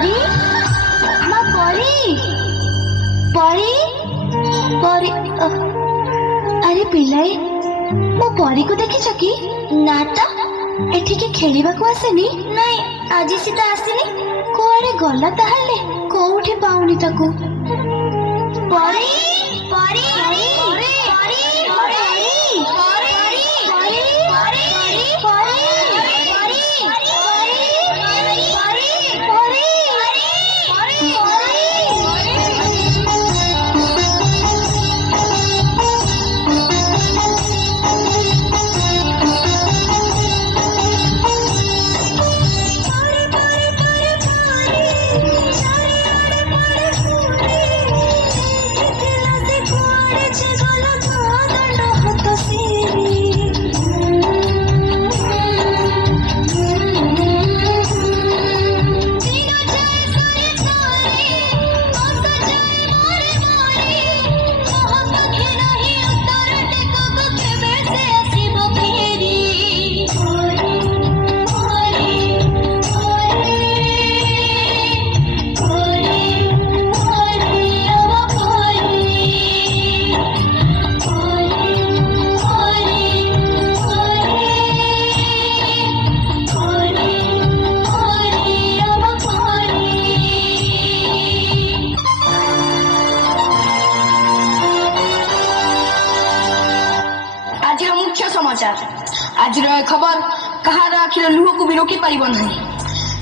परी माँ परी परी परी अरे पिलाई मो परी को देखी कि ना तो एठी के खेलिबा को आसेनी नहीं आज सी तो आसीनी कोआडे गला ताहले कोउठी पाउनी ताकू परी परी परी परी आज खबर कहार आखिर लुह को भी रोकी पारिब ना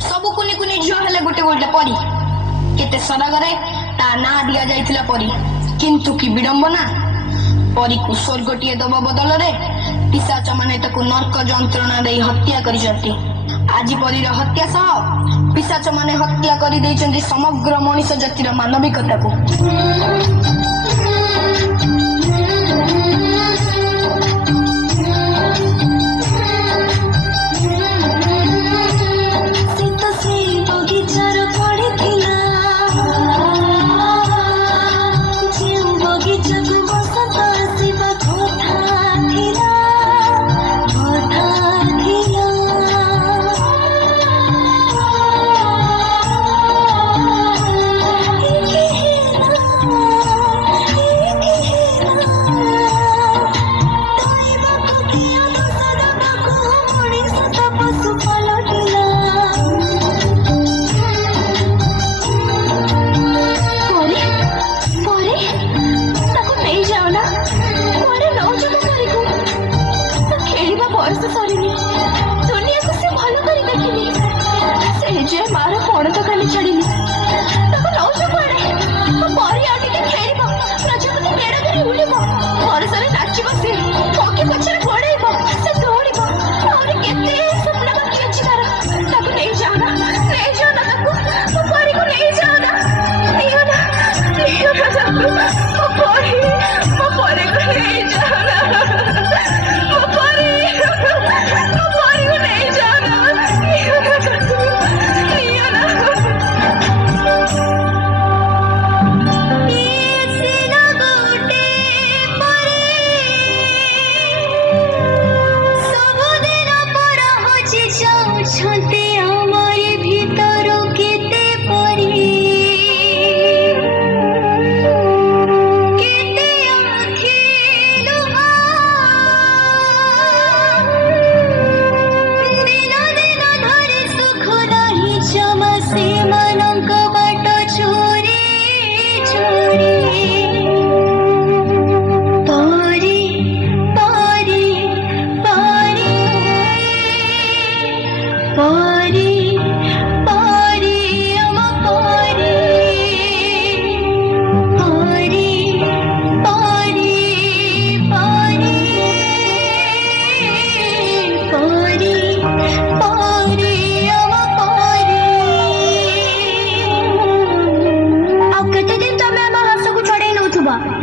सब कुनी कुनी झील हेले गोटे गोटे परी केते सरगरे ता ना दिया जाइथिला परी किंतु की विडंबना परी को स्वर्गटीए दबा बदल रे पिशाच माने ताकू नरक जंत्रणा दे हत्या करिसंती आज परीर हत्या सह पिशाच माने हत्या करि दैचंती समग्र मनुष्य जातिर मानविकता को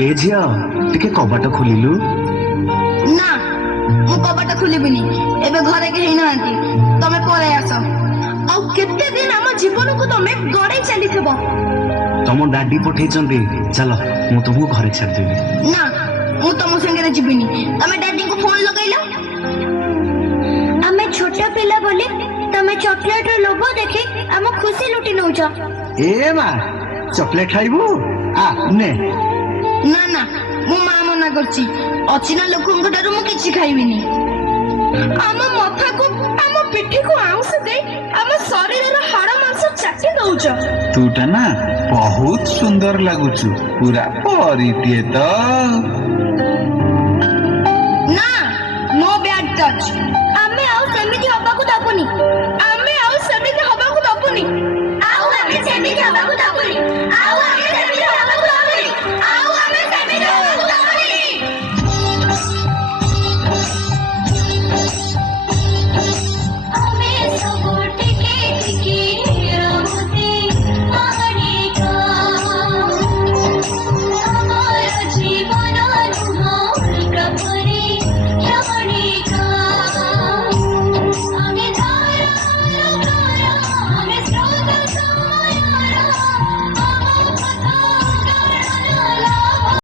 ए झिया टिके कबाट खोलिलु ना मु कबाट खोलिबिनी एबे घरे के हेई नांती तमे परे आसो आ केते दिन हम जीवन को तमे गड़े चली थबो तम डाडी पठै चंदी चलो मु तुमको घरे छाड़ देबी ना मु तम संगे जीबिनी तमे डाडी को फोन लगाइलो हमें छोटा पिला बोले तमे चॉकलेट रो लोभो देखि हम खुशी लुटी नउ ଦଉଛ? ଏ ମା ଚକଲେଟ ଖାଇବୁ ଆ ନେ। ନା ନା ମୋ ମା ମନା କରୁଛି, ଅଚିହ୍ନା ଲୋକଙ୍କ ଠାରୁ ମୁଁ କିଛି ଖାଇବିନି। ଆମ ମଥାକୁ ଆମ ପିଠିକୁ ଆଉଁସ ଦେଇ ଆମ ଶରୀରର ହାଡ଼ ମାଂସ ଚାଟି ଦଉଛ। ତୁଟା ନା ବହୁତ ସୁନ୍ଦର ଲାଗୁଛୁ, ପୁରା ପରିଟିଏ ତ।